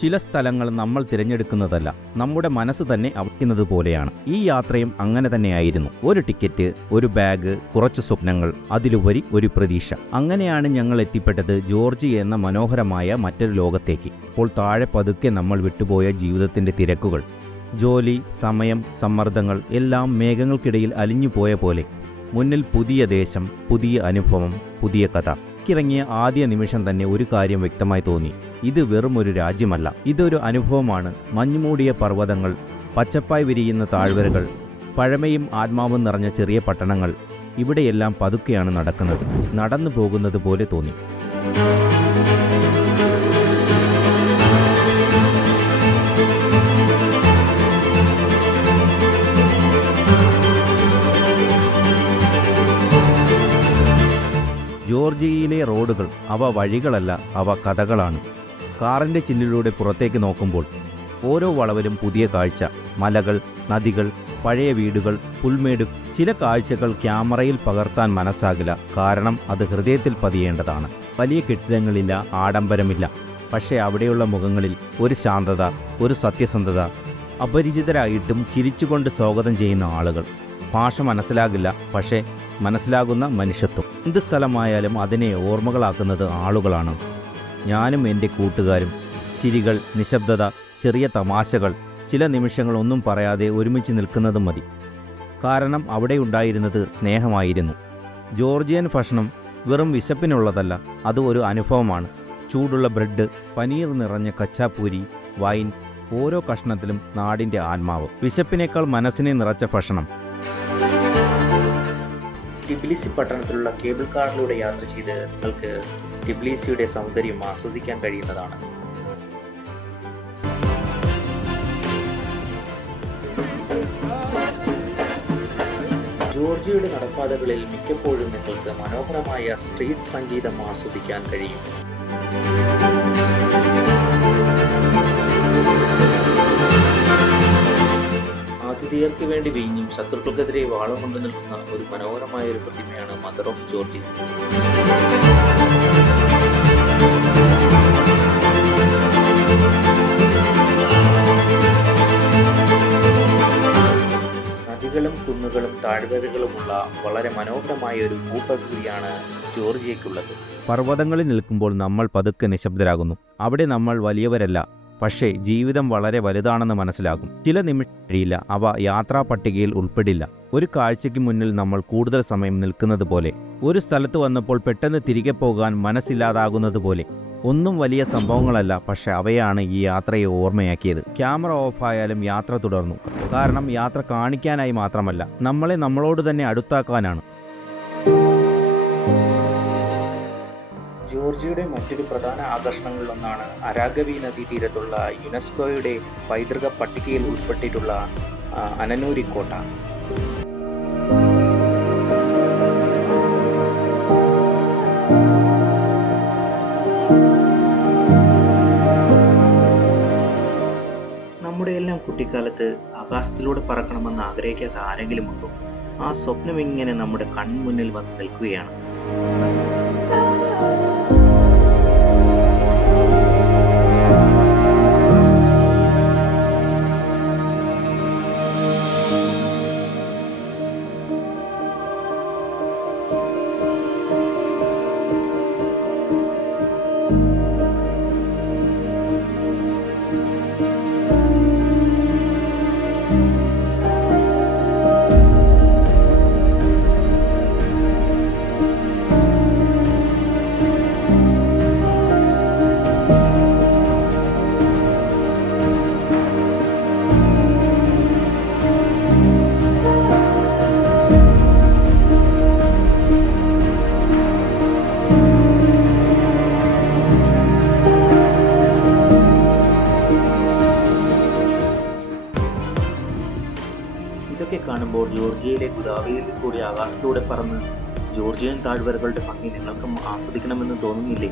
ചില സ്ഥലങ്ങൾ നമ്മൾ തിരഞ്ഞെടുക്കുന്നതല്ല, നമ്മുടെ മനസ്സ് തന്നെ അവിടുന്നത് പോലെയാണ്. ഈ യാത്രയും അങ്ങനെ തന്നെയായിരുന്നു. ഒരു ടിക്കറ്റ്, ഒരു ബാഗ്, കുറച്ച് സ്വപ്നങ്ങൾ, അതിലുപരി ഒരു പ്രതീക്ഷ. അങ്ങനെയാണ് ഞങ്ങൾ എത്തിപ്പെട്ടത് ജോർജിയ എന്ന മനോഹരമായ മറ്റൊരു ലോകത്തേക്ക്. അപ്പോൾ താഴെ പതുക്കെ നമ്മൾ വിട്ടുപോയ ജീവിതത്തിന്റെ തിരക്കുകൾ, ജോലി, സമയം, സമ്മർദ്ദങ്ങൾ എല്ലാം മേഘങ്ങൾക്കിടയിൽ അലിഞ്ഞുപോയ പോലെ. മുന്നിൽ പുതിയ ദേശം, പുതിയ അനുഭവം, പുതിയ കഥ. ഇറങ്ങിയ ആദ്യ നിമിഷം തന്നെ ഒരു കാര്യം വ്യക്തമായി തോന്നി. ഇത് വെറും ഒരു രാജ്യമല്ല, ഇതൊരു അനുഭവമാണ്. മഞ്ഞുമൂടിയ പർവ്വതങ്ങൾ, പച്ചപ്പായി വിരിയുന്ന താഴ്വരകൾ, പഴമയും ആത്മാവും നിറഞ്ഞ ചെറിയ പട്ടണങ്ങൾ. ഇവിടെയെല്ലാം പതുക്കെയാണ് നടക്കുന്നത്, നടന്നു പോകുന്നത് പോലെ തോന്നി. ജോർജിയയിലെ റോഡുകൾ അവ വഴികളല്ല, അവ കഥകളാണ്. കാറിൻ്റെ ചില്ലിലൂടെ പുറത്തേക്ക് നോക്കുമ്പോൾ ഓരോ വളവിലും പുതിയ കാഴ്ച. മലകൾ, നദികൾ, പഴയ വീടുകൾ, പുൽമേട്. ചില കാഴ്ചകൾ ക്യാമറയിൽ പകർത്താൻ മനസ്സാകില്ല, കാരണം അത് ഹൃദയത്തിൽ പതിയേണ്ടതാണ്. വലിയ കെട്ടിടങ്ങളില്ല, ആഡംബരമില്ല. പക്ഷേ അവിടെയുള്ള മുഖങ്ങളിൽ ഒരു ശാന്തത, ഒരു സത്യസന്ധത. അപരിചിതരായിട്ടും ചിരിച്ചുകൊണ്ട് സ്വാഗതം ചെയ്യുന്ന ആളുകൾ. ഭാഷ മനസ്സിലാകില്ല, പക്ഷേ മനസ്സിലാകുന്ന മനുഷ്യത്വം. എന്ത് സ്ഥലമായാലും അതിനെ ഓർമ്മകളാക്കുന്നത് ആളുകളാണ്. ഞാനും എൻ്റെ കൂട്ടുകാരും. ചിരികൾ, നിശബ്ദത, ചെറിയ തമാശകൾ. ചില നിമിഷങ്ങൾ ഒന്നും പറയാതെ ഒരുമിച്ച് നിൽക്കുന്നതും മതി. കാരണം അവിടെ ഉണ്ടായിരുന്നത് സ്നേഹമായിരുന്നു. ജോർജിയൻ ഭക്ഷണം വെറും വിശപ്പിനുള്ളതല്ല, അത് ഒരു അനുഭവമാണ്. ചൂടുള്ള ബ്രെഡ്, പനീർ നിറഞ്ഞ കച്ചാപ്പൂരി, വൈൻ. ഓരോ കഷ്ണത്തിലും നാടിൻ്റെ ആത്മാവ്. വിശപ്പിനേക്കാൾ മനസ്സിനെ നിറച്ച ഭക്ഷണം. ടിബിലിസി പട്ടണത്തിലുള്ള കേബിൾ കാറിലൂടെ യാത്ര ചെയ്ത് നിങ്ങൾക്ക് ടിബിലിസിയുടെ സൗന്ദര്യം ആസ്വദിക്കാൻ കഴിയുന്നതാണ്. ജോർജിയയുടെ നടപ്പാതകളിൽ മിക്കപ്പോഴും നിങ്ങൾക്ക് മനോഹരമായ സ്ട്രീറ്റ് സംഗീതം ആസ്വദിക്കാൻ കഴിയും. ആതിഥേയർക്ക് വേണ്ടി വീഞ്ഞും ശത്രുക്കൾക്കെതിരെ വാളം കൊണ്ടു നിൽക്കുന്ന ഒരു മനോഹരമായ ഒരു പ്രതിമയാണ് മദർ ഓഫ് ജോർജിയ. നദികളും കുന്നുകളും താഴ്വരകളുമുള്ള വളരെ മനോഹരമായ ഒരു ഭൂപ്രകൃതിയാണ് ജോർജിയയ്ക്കുള്ളത്. പർവ്വതങ്ങളിൽ നിൽക്കുമ്പോൾ നമ്മൾ പതുക്കെ നിശബ്ദരാകുന്നു. അവിടെ നമ്മൾ വലിയവരല്ല, പക്ഷേ ജീവിതം വളരെ വലുതാണെന്ന് മനസ്സിലാകും. ചില നിമിഷം കഴിയില്ല, അവ യാത്രാ പട്ടികയിൽ ഉൾപ്പെടില്ല. ഒരു കാഴ്ചയ്ക്ക് മുന്നിൽ നമ്മൾ കൂടുതൽ സമയം നിൽക്കുന്നത് പോലെ, ഒരു സ്ഥലത്ത് വന്നപ്പോൾ പെട്ടെന്ന് തിരികെ പോകാൻ മനസ്സില്ലാതാകുന്നത് പോലെ. ഒന്നും വലിയ സംഭവങ്ങളല്ല, പക്ഷെ അവയാണ് ഈ യാത്രയെ ഓർമ്മയാക്കിയത്. ക്യാമറ ഓഫായാലും യാത്ര തുടർന്നു. കാരണം യാത്ര കാണിക്കാനായി മാത്രമല്ല, നമ്മളെ നമ്മളോട് തന്നെ അടുത്താക്കാനാണ്. ജോർജിയയുടെ മറ്റൊരു പ്രധാന ആകർഷണങ്ങളിലൊന്നാണ് അരാഗവി നദീ തീരത്തുള്ള യുനെസ്കോയുടെ പൈതൃക പട്ടികയിൽ ഉൾപ്പെട്ടിട്ടുള്ള അനനൂരി കോട്ട. നമ്മുടെയെല്ലാം കുട്ടിക്കാലത്ത് ആകാശത്തിലൂടെ പറക്കണമെന്ന് ആഗ്രഹിക്കാത്ത ആരെങ്കിലും ഉണ്ടോ? ആ സ്വപ്നം ഇങ്ങനെ നമ്മുടെ കൺമുന്നിൽ വന്ന് നിൽക്കുകയാണ്. ഇതൊക്കെ കാണുമ്പോൾ ജോർജിയയിലെ ഗുദാവരിയിൽ കൂടി ആകാശത്തിലൂടെ പറന്ന് ജോർജിയൻ താഴ്വരകളുടെ ഭംഗി നിങ്ങൾക്കും ആസ്വദിക്കണമെന്ന് തോന്നുന്നില്ലേ?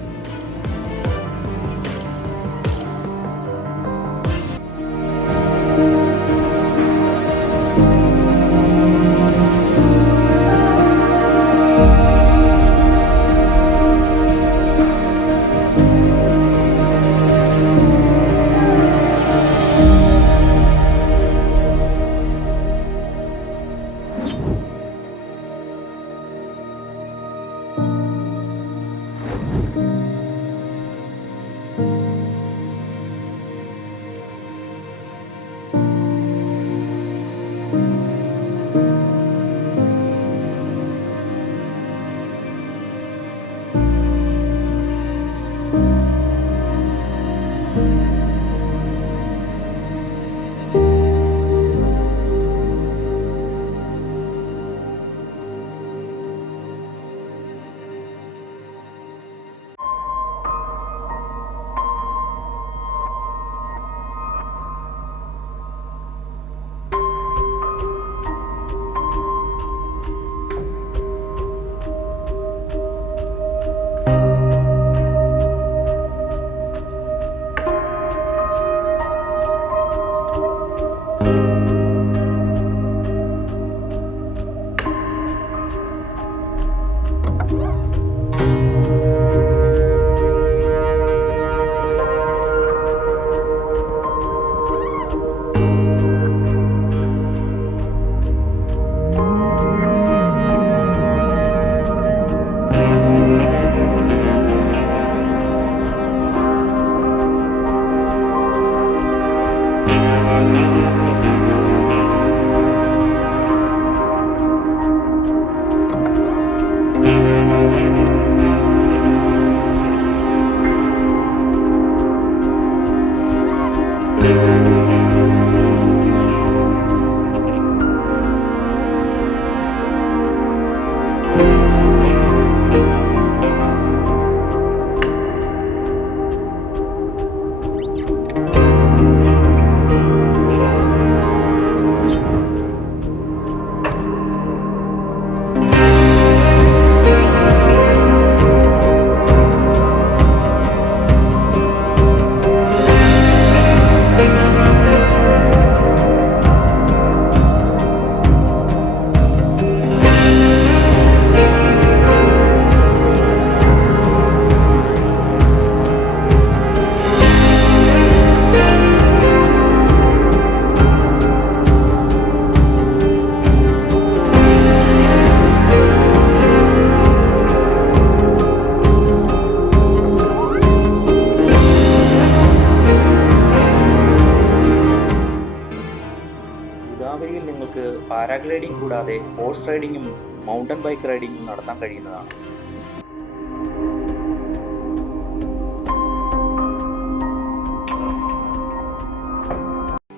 ഗോദാവരിയിൽ നിങ്ങൾക്ക് പാരാഗ്ലൈഡിംഗ് കൂടാതെ ഹോഴ്സ് റൈഡിങ്ങും മൗണ്ടൻ ബൈക്ക് റൈഡിങ്ങും നടത്താൻ കഴിയുന്നതാണ്.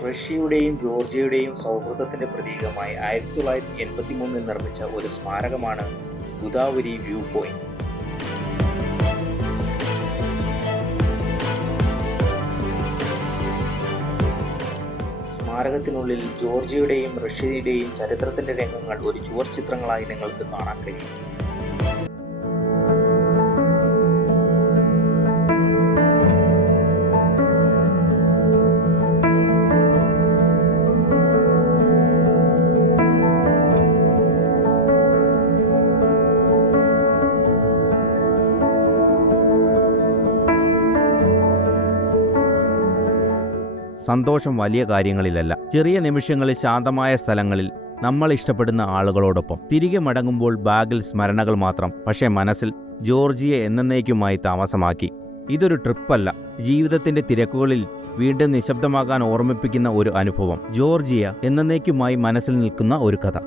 റഷ്യയുടെയും ജോർജിയയുടെയും സൗഹൃദത്തിന്റെ പ്രതീകമായി 1983 നിർമ്മിച്ച ഒരു സ്മാരകമാണ് ഗോദാവരി വ്യൂ പോയിന്റ്. സ്മാരകത്തിനുള്ളിൽ ജോർജിയയുടെയും റഷ്യയുടെയും ചരിത്രത്തിന്റെ രംഗങ്ങൾ ഒരു ചുവർ ചിത്രങ്ങളായി നിങ്ങൾക്ക് കാണാൻ കഴിയും. സന്തോഷം വലിയ കാര്യങ്ങളിലല്ല, ചെറിയ നിമിഷങ്ങളിൽ ശാന്തമായ സ്ഥലങ്ങളിൽ നമ്മൾ ഇഷ്ടപ്പെടുന്ന ആളുകളോടൊപ്പം. തിരികെ മടങ്ങുമ്പോൾ ബാഗിൽ സ്മരണകൾ മാത്രം, പക്ഷേ മനസ്സിൽ ജോർജിയ എന്നേക്കുമായി താമസമാക്കി. ഇതൊരു ട്രിപ്പല്ല, ജീവിതത്തിന്റെ തിരക്കുകളിൽ വീണ്ടും നിശബ്ദമാകാൻ ഓർമ്മിപ്പിക്കുന്ന ഒരു അനുഭവം. ജോർജിയ എന്നേക്കുമായി മനസ്സിൽ നിൽക്കുന്ന ഒരു കഥ.